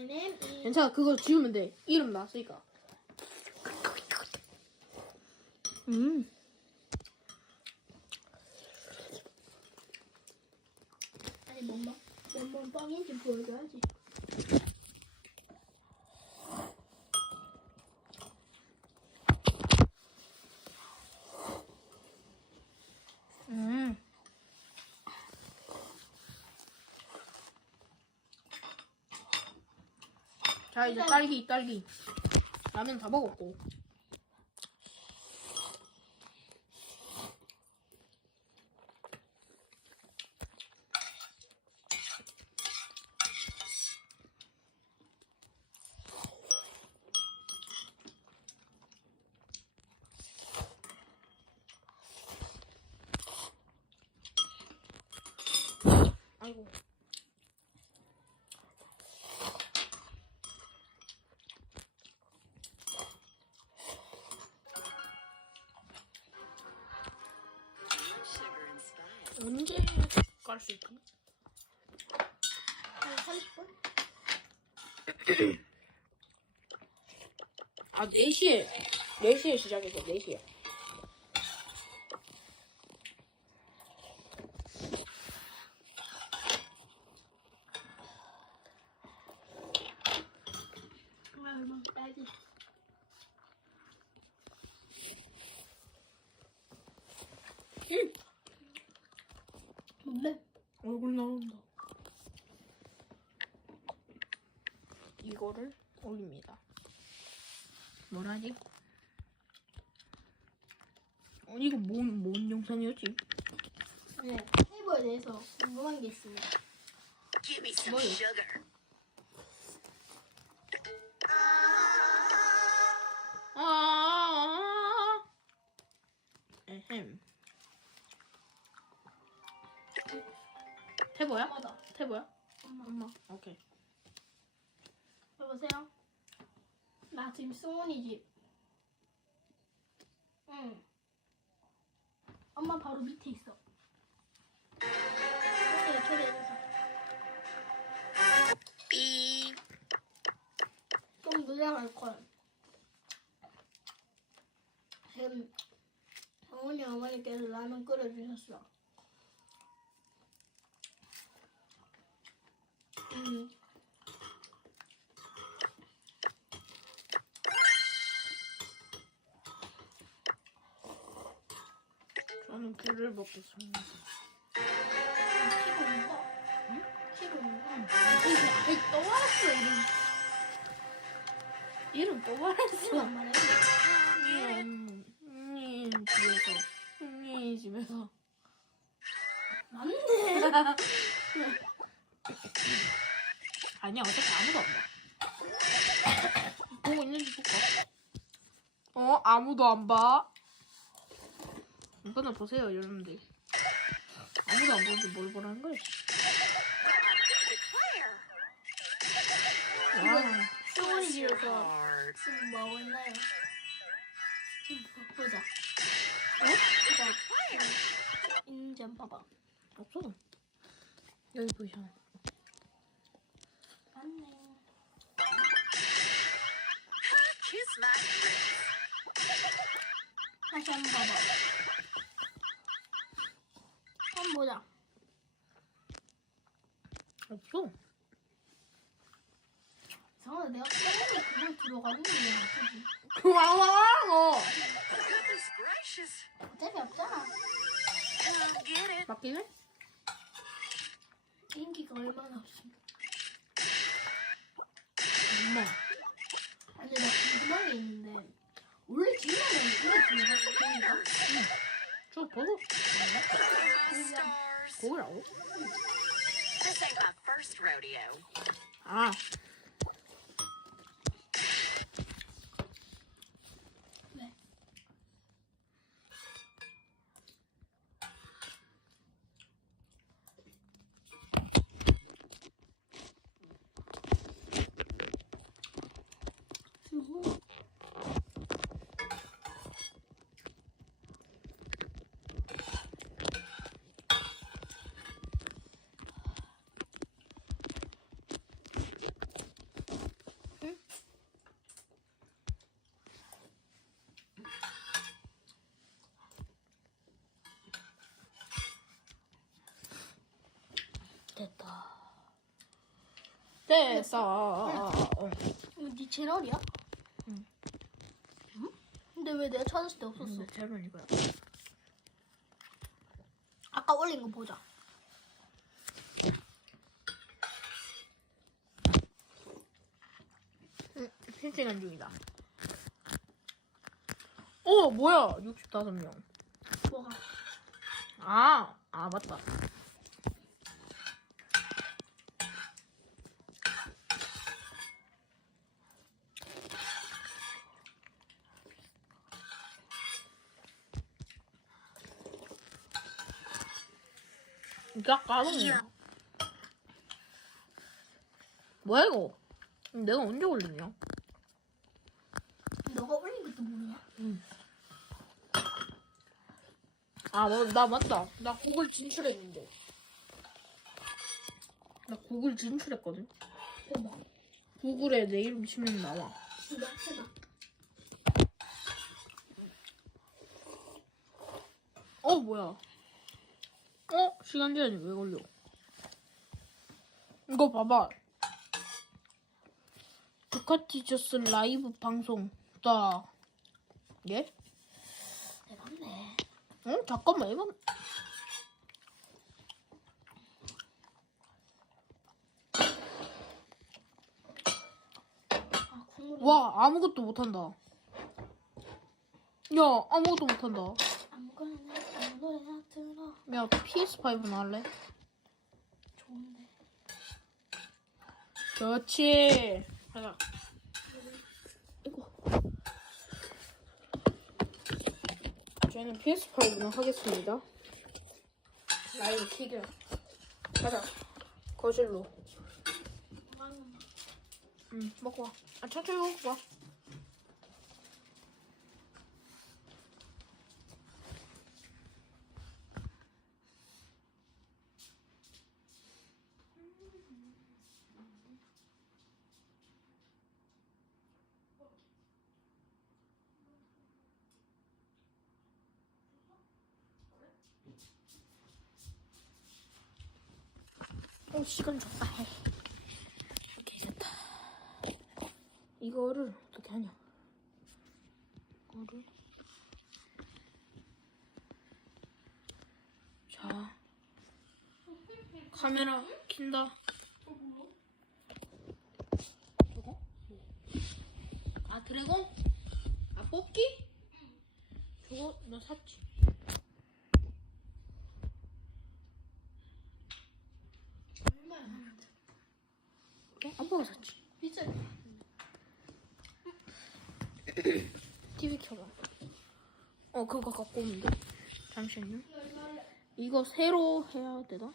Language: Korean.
My name is 괜찮아 그거 지우면 돼. 이름 나왔으니까. 음. 아니 뭔가 뭔 빵인지 보여줘야지. 자 이제 딸기 딸기. 라면 다 먹었고. 아이고 언제 갈수 있지? 한 30분? 아 4시에 4시에 시작해서 4시에 얼마 딸기. 음. 뭔데? 얼굴 나온다 이거를 올립니다 뭐라지? 어, 이거 뭔, 뭔 영상이었지? 네. 테이블에 대해서 궁금한 게 있습니다. Give me some 뭐요? sugar. 아 에헴 태보야? 엄마다. 태보야? 엄마. 엄마 오케이 여보세요? 나 지금 승훈이 집. 응. 엄마 바로 밑에 있어. 초대, 초대해서. Beep. 좀 늦어갈 걸. 지금 성훈이 어머니께서 라면 끓여주셨어. 저는 귤을 먹겠습니다? 응? 아이 또 말했어 이름 이름 또 말했어 안 말해? 음, 음, 집에서 음, 집에서 맞네. 아니야 어차피 아무도 안 봐. 보고 있는지 볼까? 어 아무도 안 봐. 이거는 보세요 여러분들. 아무도 안 보는데 뭘 보라는 거야? Heart. 지금 뭐 있나요? 지금 보- 보자. 어? 봐봐. 인전 봐봐. 없어. 여기. 맞네. 다시 한번 봐봐. 한번 보자. 없어. 정말 내가 때문에 그걸 들어가는 게 어쩌지? Goodness gracious. 어차피 없잖아. It. 맞기는? 인기가 얼마나 없어. 엄마. 아니 나 궁금한 게 있는데 원래 뒷면 은 이게 들어갔어 그니까? 저 보고 Stars. 보라고? This ain't my first rodeo. 아 왜? 수고. 됐어. 어. 이거 네 채널이야? 응. 응? 근데 왜 내가 찾았을 때 없었어? 잘은 이거야. 아까 올린 거 보자. 응, 실시간 중이다. 어, 뭐야? 65명. 뭐가? 아, 아, 맞다. 야, 까먹네. 뭐야, 이거? 내가 언제 올리냐? 너가 올린 것도 모르냐? 아, 뭐, 나 맞다. 나 구글 진출했는데. 나 구글 진출했거든. 해봐. 구글에 내 이름 치면 나와. 해봐. 해봐. 어, 뭐야. 어? 시간 제한이 왜 걸려? 이거 봐봐. 두카티 저스 라이브 방송. 나. 예? 대박네. 어? 잠깐만, 국물이. 와, 아무것도 못한다. 야, 아무것도 못한다. 아무거나 아무 노래나 들어. 야, PS5 나 할래? 좋은데. 그렇지. 가자. 이거. 저는 PS5는 하겠습니다. 라이브 키겨. 가자. 거실로. 응, 먹고 와. 아, 천천히 먹고 와. 어, 시간 줬다. 오케이, 됐다. 이거를 어떻게 하냐? 이거를. 자. 카메라 킨다. 저거? 아, 드래곤? 아, 뽑기? 저거 나 샀지. 얼마야? 어? 아빠가 샀지. 비싸. TV 켜봐. 어, 그거 갖고 오면 돼. 잠시만요. 이거 새로 해야 되나?